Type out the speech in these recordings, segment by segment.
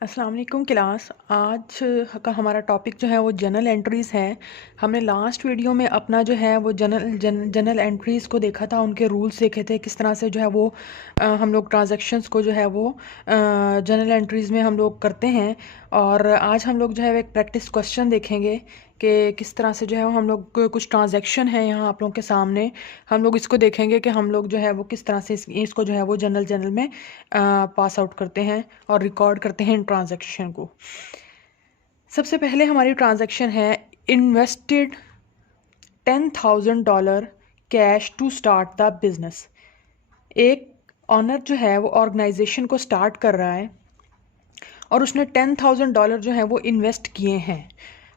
अस्सलाम वालेकुम क्लास। आज का हमारा टॉपिक जो है वो जनरल एंट्रीज़ है। हमने लास्ट वीडियो में अपना जो है वो जनरल एंट्रीज़ को देखा था, उनके रूल्स देखे थे, किस तरह से जो है वो हम लोग ट्रांजैक्शंस को जो है वो जनरल एंट्रीज़ में हम लोग करते हैं। और आज हम लोग जो है एक प्रैक्टिस क्वेश्चन देखेंगे कि किस तरह से जो है वो हम लोग कुछ ट्रांजैक्शन है यहाँ आप लोगों के सामने। हम लोग इसको देखेंगे कि हम लोग जो है वो किस तरह से इसको जो है वो जनरल में पास आउट करते हैं और रिकॉर्ड करते हैं इन ट्रांजैक्शन को। सबसे पहले हमारी ट्रांजैक्शन है invested $10,000 cash to start the business. एक ऑनर जो है वो ऑर्गेनाइजेशन को स्टार्ट कर रहा है और उसने $10,000 जो है वो इन्वेस्ट किए हैं।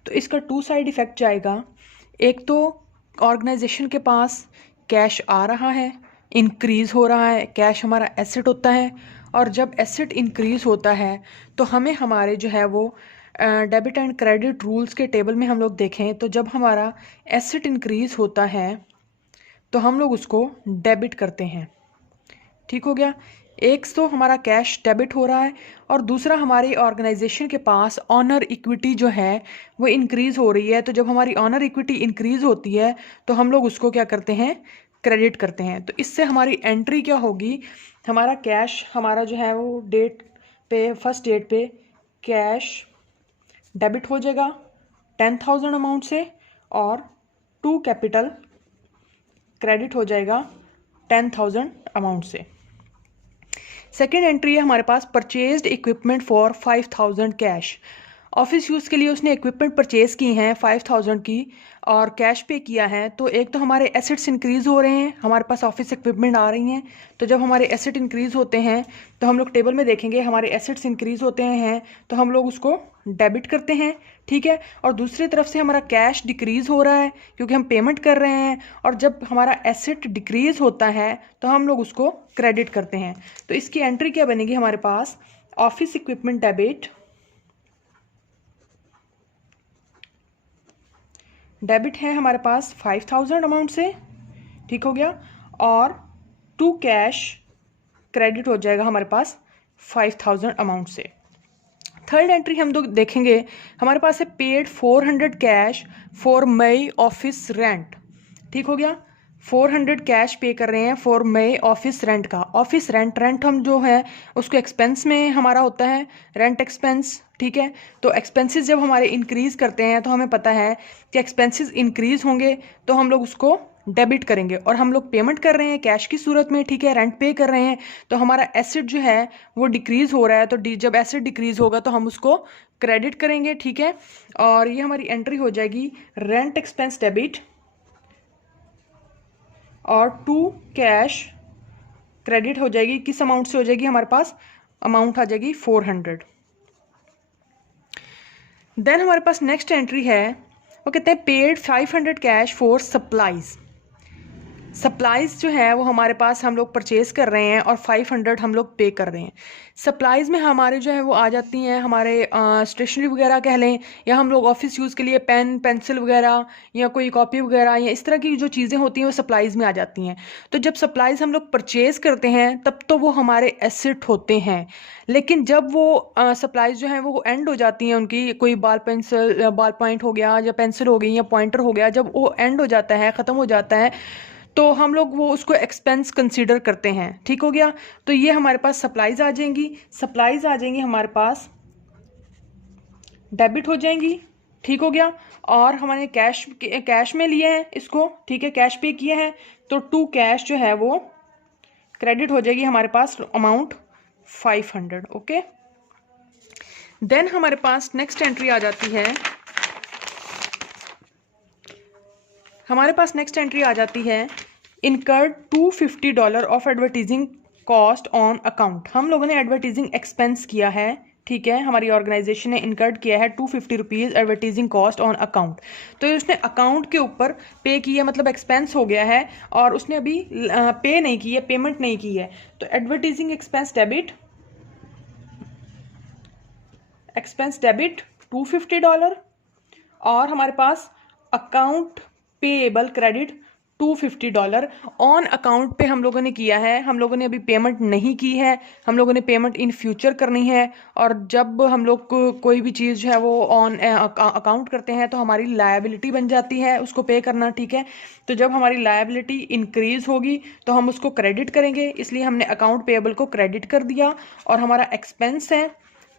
तो इसका टू साइड इफ़ेक्ट जाएगा। एक तो ऑर्गेनाइजेशन के पास कैश आ रहा है, इंक्रीज़ हो रहा है, कैश हमारा एसेट होता है। और जब एसेट इंक्रीज़ होता है तो हमें हमारे जो है वो डेबिट एंड क्रेडिट रूल्स के टेबल में हम लोग देखें तो जब हमारा एसेट इंक्रीज़ होता है तो हम लोग उसको डेबिट करते हैं। ठीक हो गया। एक तो हमारा कैश डेबिट हो रहा है और दूसरा हमारी ऑर्गेनाइजेशन के पास ऑनर इक्विटी जो है वो इंक्रीज़ हो रही है। तो जब हमारी ऑनर इक्विटी इंक्रीज़ होती है तो हम लोग उसको क्या करते हैं, क्रेडिट करते हैं। तो इससे हमारी एंट्री क्या होगी, हमारा कैश हमारा जो है वो डेट पे फर्स्ट डेट पे कैश डेबिट हो जाएगा 10,000 अमाउंट से और टू कैपिटल क्रेडिट हो जाएगा 10,000 अमाउंट से। सेकेंड एंट्री है हमारे पास purchased equipment for 5,000 cash. Office use के लिए उसने इक्विपमेंट परचेज की हैं 5,000 की और कैश पे किया है। तो एक तो हमारे एसेट्स इंक्रीज़ हो रहे हैं, हमारे पास ऑफिस इक्विपमेंट आ रही हैं। तो जब हमारे एसेट इंक्रीज़ होते हैं तो हम लोग टेबल में देखेंगे हमारे एसेट्स इंक्रीज़ होते हैं तो हम लोग उसको डेबिट करते हैं। ठीक है। और दूसरी तरफ से हमारा कैश डिक्रीज़ हो रहा है क्योंकि हम पेमेंट कर रहे हैं। और जब हमारा एसेट डिक्रीज़ होता है तो हम लोग उसको क्रेडिट करते हैं। तो इसकी एंट्री क्या बनेगी हमारे पास, ऑफिस इक्विपमेंट डेबिट है हमारे पास 5,000 अमाउंट से। ठीक हो गया। और टू कैश क्रेडिट हो जाएगा हमारे पास 5,000 अमाउंट से। थर्ड एंट्री हम लोग देखेंगे, हमारे पास है paid 400 cash for May office rent. ठीक हो गया। 400 कैश पे कर रहे हैं फॉर मई ऑफिस रेंट का। ऑफिस रेंट रेंट हम जो है उसको एक्सपेंस में हमारा होता है, रेंट एक्सपेंस। ठीक है। तो एक्सपेंसेस जब हमारे इंक्रीज़ करते हैं तो हमें पता है कि एक्सपेंसेस इंक्रीज़ होंगे तो हम लोग उसको डेबिट करेंगे। और हम लोग पेमेंट कर रहे हैं कैश की सूरत में। ठीक है। रेंट पे कर रहे हैं तो हमारा एसेट जो है वो डिक्रीज़ हो रहा है। तो जब एसेट डिक्रीज़ होगा तो हम उसको क्रेडिट करेंगे। ठीक है। और ये हमारी एंट्री हो जाएगी रेंट एक्सपेंस डेबिट और टू कैश क्रेडिट हो जाएगी। किस अमाउंट से हो जाएगी, हमारे पास अमाउंट आ जाएगी 400। देन हमारे पास नेक्स्ट एंट्री है, वो कहते हैं paid 500 cash for supplies. Supplies जो है वो हमारे पास हम लोग परचेज़ कर रहे हैं और 500 हम लोग पे कर रहे हैं। सप्लाइज़ में हमारे जो है वो आ जाती हैं हमारे स्टेशनरी वगैरह कह लें, या हम लोग ऑफिस यूज़ के लिए पेन पेंसिल वगैरह या कोई कॉपी वगैरह या इस तरह की जो चीज़ें होती हैं वो सप्लाइज़ में आ जाती हैं। तो जब सप्लाइज़ हम लोग परचेज़ करते हैं तब तो वो हमारे एसेट होते हैं। लेकिन जब वो सप्लाइज़ जो हैं वो एंड हो जाती हैं, उनकी कोई बाल पॉइंट हो गया या पेंसिल हो गई या पॉइंटर हो गया, जब वो एंड हो जाता है, ख़त्म हो जाता है, तो हम लोग वो उसको एक्सपेंस कंसीडर करते हैं। ठीक हो गया। तो ये हमारे पास सप्लाईज आ जाएंगी, सप्लाईज आ जाएंगी हमारे पास डेबिट हो जाएंगी। ठीक हो गया। और हमारे कैश में लिए हैं इसको। ठीक है। कैश पे किए हैं तो टू कैश जो है वो क्रेडिट हो जाएगी हमारे पास अमाउंट 500। ओके। देन हमारे पास नेक्स्ट एंट्री आ जाती है, हमारे पास नेक्स्ट एंट्री आ जाती है incurred $250 of advertising cost on account. हम लोगों ने एडवर्टीजिंग एक्सपेंस किया है। ठीक है। हमारी ऑर्गेनाइजेशन ने इनकर्ड किया है ₹250 एडवर्टीजिंग कॉस्ट ऑन अकाउंट। तो ये उसने अकाउंट के ऊपर पे किया, मतलब एक्सपेंस हो गया है और उसने अभी पे नहीं की है, पेमेंट नहीं की है। तो एडवर्टीजिंग एक्सपेंस डेबिट $250 और हमारे पास account payable credit $250 on account पे हम लोगों ने किया है। हम लोगों ने अभी पेमेंट नहीं की है, हम लोगों ने पेमेंट इन फ्यूचर करनी है। और जब हम लोग को कोई भी चीज़ जो है वो ऑन अकाउंट करते हैं तो हमारी लायबिलिटी बन जाती है उसको पे करना, ठीक है। तो जब हमारी लायबिलिटी इंक्रीज होगी तो हम उसको क्रेडिट करेंगे, इसलिए हमने अकाउंट पेएबल को क्रेडिट कर दिया। और हमारा एक्सपेंस है,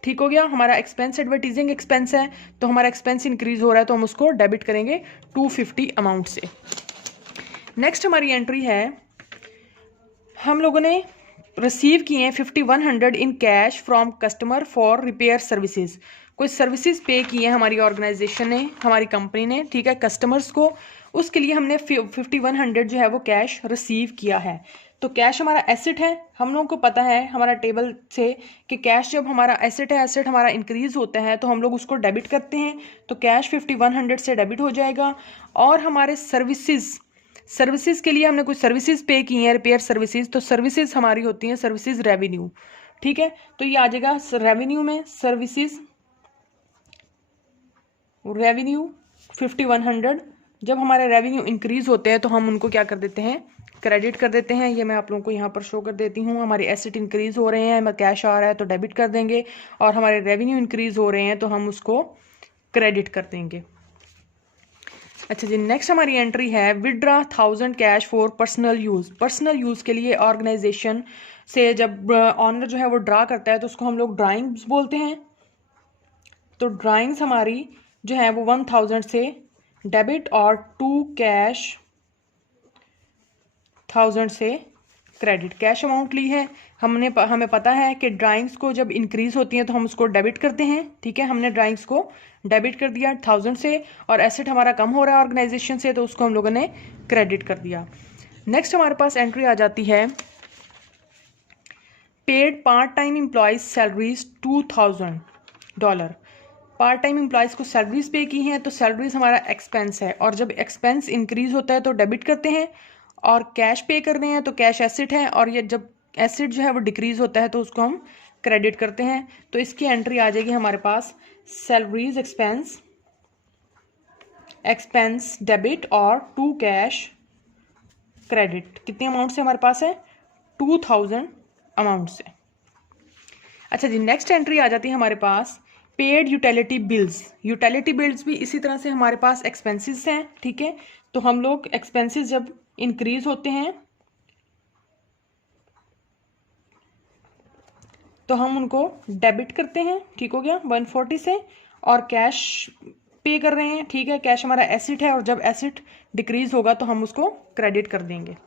ठीक हो गया, हमारा एक्सपेंस एडवर्टीजिंग एक्सपेंस है, तो हमारा एक्सपेंस इंक्रीज हो रहा है तो हम उसको डेबिट करेंगे 250 अमाउंट से। नेक्स्ट हमारी एंट्री है, हम लोगों ने रिसीव किए हैं 5100 in cash from customer for repair services. कोई सर्विसेज पे की है हमारी ऑर्गेनाइजेशन ने, हमारी कंपनी ने, ठीक है, कस्टमर्स को, उसके लिए हमने 5100 जो है वो कैश रिसीव किया है। तो कैश हमारा एसेट है, हम लोगों को पता है हमारा टेबल से कि कैश जब हमारा एसेट है, एसेट हमारा इंक्रीज होता है तो हम लोग उसको डेबिट करते हैं, तो कैश 5100 से डेबिट हो जाएगा। और हमारे सर्विसेज के लिए हमने कुछ सर्विसेज पे की हैं, रिपेयर सर्विसेज, तो सर्विसेज हमारी होती हैं सर्विसेज रेवेन्यू, ठीक है। तो ये आ जाएगा रेवेन्यू में, सर्विसेज रेवेन्यू 5100। जब हमारे रेवेन्यू इंक्रीज होते हैं तो हम उनको क्या कर देते हैं, क्रेडिट कर देते हैं। ये मैं आप लोगों को यहाँ पर शो कर देती हूँ, हमारे एसेट इंक्रीज हो रहे हैं, हमें कैश आ रहा है तो डेबिट कर देंगे, और हमारे रेवेन्यू इंक्रीज हो रहे हैं तो हम उसको क्रेडिट कर देंगे। अच्छा जी, नेक्स्ट हमारी एंट्री है, withdraw 1000 cash for personal use. Personal use के लिए ऑर्गेनाइजेशन से जब ऑनर जो है वो ड्रा करता है तो उसको हम लोग ड्राइंग्स बोलते हैं। तो ड्राइंग्स हमारी जो है वो 1000 से डेबिट और 2 कैश 1000 से क्रेडिट। कैश अमाउंट ली है हमें पता है कि ड्राइंग्स को जब इंक्रीज होती हैं तो हम उसको डेबिट करते हैं, ठीक है। हमने ड्राइंग्स को डेबिट कर दिया 1000 से, और एसेट हमारा कम हो रहा है ऑर्गेनाइजेशन से तो उसको हम लोगों ने क्रेडिट कर दिया। नेक्स्ट हमारे पास एंट्री आ जाती है, paid part time employees salaries $2000। Part time employees को सैलरीज पे की हैं तो सैलरीज हमारा एक्सपेंस है, और जब एक्सपेंस इंक्रीज होता है तो डेबिट करते हैं, और कैश पे कर रहे हैं तो कैश एसेट है, और ये जब एसेट जो है वो डिक्रीज होता है तो उसको हम क्रेडिट करते हैं। तो इसकी एंट्री आ जाएगी हमारे पास, सैलरीज एक्सपेंस डेबिट और 2 कैश क्रेडिट। कितने अमाउंट से हमारे पास है, 2000 अमाउंट से। अच्छा जी, नेक्स्ट एंट्री आ जाती है हमारे पास, paid utility bills. Utility bills भी इसी तरह से हमारे पास एक्सपेंसेस हैं, ठीक है। तो हम लोग एक्सपेंसेस जब इंक्रीज होते हैं तो हम उनको डेबिट करते हैं, ठीक हो गया, 140 से, और कैश पे कर रहे हैं, ठीक है। कैश हमारा एसेट है, और जब एसेट डिक्रीज होगा तो हम उसको क्रेडिट कर देंगे।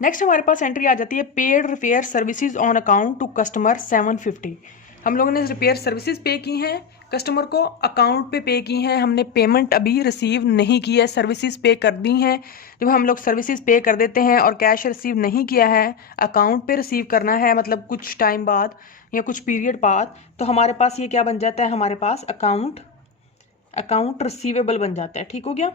नेक्स्ट हमारे पास एंट्री आ जाती है, paid repair services on account to customer 750। हम लोगों ने रिपेयर सर्विसेज पे की हैं, कस्टमर को अकाउंट पे की हैं, हमने पेमेंट अभी रिसीव नहीं की है, सर्विसेज पे कर दी हैं। जब हम लोग सर्विसेज पे कर देते हैं और कैश रिसीव नहीं किया है, अकाउंट पे रिसीव करना है, मतलब कुछ टाइम बाद या कुछ पीरियड बाद, तो हमारे पास ये क्या बन जाता है, हमारे पास अकाउंट रिसीवेबल बन जाता है, ठीक हो गया।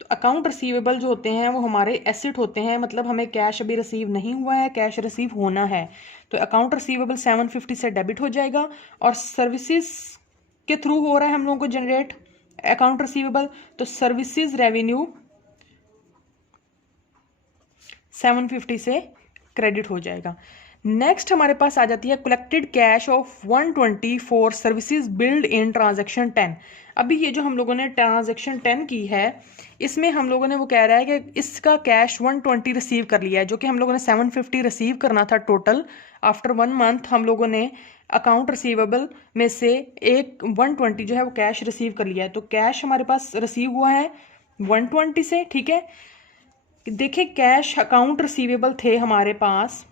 तो अकाउंट रिसीवेबल जो होते हैं वो हमारे एसेट होते हैं, मतलब हमें कैश अभी रिसीव नहीं हुआ है, कैश रिसीव होना है, तो अकाउंट रिसीवेबल 750 से डेबिट हो जाएगा। और सर्विसेज के थ्रू हो रहा है हम लोगों को जनरेट अकाउंट रिसीवेबल, तो सर्विसेज रेवेन्यू 750 से क्रेडिट हो जाएगा। नेक्स्ट हमारे पास आ जाती है, collected cash of 120 for services build in transaction 10। अभी ये जो हम लोगों ने ट्रांजैक्शन 10 की है, इसमें हम लोगों ने वो कह रहा है कि इसका कैश 120 रिसीव कर लिया है, जो कि हम लोगों ने 750 रिसीव करना था टोटल। आफ्टर 1 मंथ हम लोगों ने अकाउंट रिसीवेबल में से एक 120 जो है वो कैश रिसीव कर लिया है। तो कैश हमारे पास रिसीव हुआ है 120 से, ठीक है। देखिए, कैश अकाउंट रिसीवेबल थे हमारे पास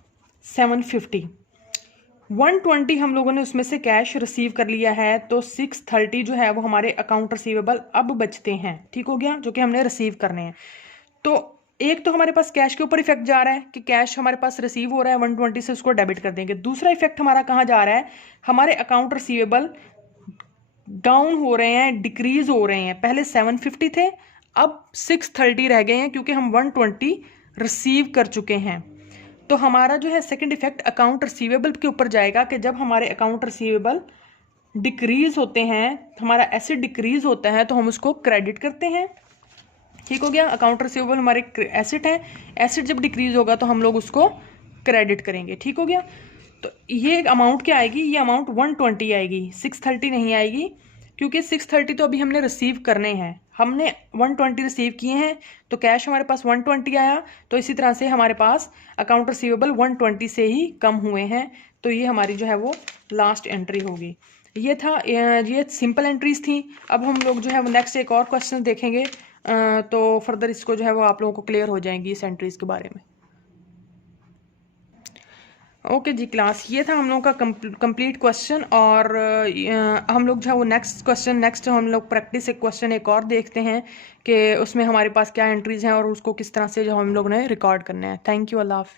750, 120 हम लोगों ने उसमें से कैश रिसीव कर लिया है, तो 630 जो है वो हमारे अकाउंट रिसीवेबल अब बचते हैं, ठीक हो गया, जो कि हमने रिसीव करने हैं। तो एक तो हमारे पास कैश के ऊपर इफेक्ट जा रहा है कि कैश हमारे पास रिसीव हो रहा है 120 से, उसको डेबिट कर देंगे। दूसरा इफेक्ट हमारा कहाँ जा रहा है, हमारे अकाउंट रिसीवेबल डाउन हो रहे हैं, डिक्रीज हो रहे हैं। पहले 750 थे, अब 630 रह गए हैं, क्योंकि हम 120 रिसीव कर चुके हैं। तो हमारा जो है सेकंड इफेक्ट अकाउंट रिसीवेबल के ऊपर जाएगा कि जब हमारे अकाउंट रिसीवेबल डिक्रीज होते हैं, हमारा एसेट डिक्रीज होता है, तो हम उसको क्रेडिट करते हैं, ठीक हो गया। अकाउंट रिसीवेबल हमारे एसेट है, एसेट जब डिक्रीज होगा तो हम लोग उसको क्रेडिट करेंगे। ठीक हो गया। तो ये अमाउंट क्या आएगी, ये अमाउंट 120 आएगी, 630 नहीं आएगी, क्योंकि 630 तो अभी हमने रिसीव करने हैं, हमने 120 रिसीव किए हैं, तो कैश हमारे पास 120 आया। तो इसी तरह से हमारे पास अकाउंट रिसीवेबल 120 से ही कम हुए हैं, तो ये हमारी जो है वो लास्ट एंट्री होगी। ये था, ये सिंपल एंट्रीज थी। अब हम लोग जो है वो नेक्स्ट एक और क्वेश्चन देखेंगे, तो फर्दर इसको जो है वो आप लोगों को क्लियर हो जाएंगी इस एंट्रीज के बारे में। ओके जी क्लास, ये था हम लोगों का कंप्लीट क्वेश्चन। और हम लोग जो है वो नेक्स्ट हम लोग प्रैक्टिस एक क्वेश्चन एक और देखते हैं कि उसमें हमारे पास क्या एंट्रीज हैं और उसको किस तरह से जो हम लोग ने रिकॉर्ड करना है। थैंक यू, अल्लाह हाफ़िज़।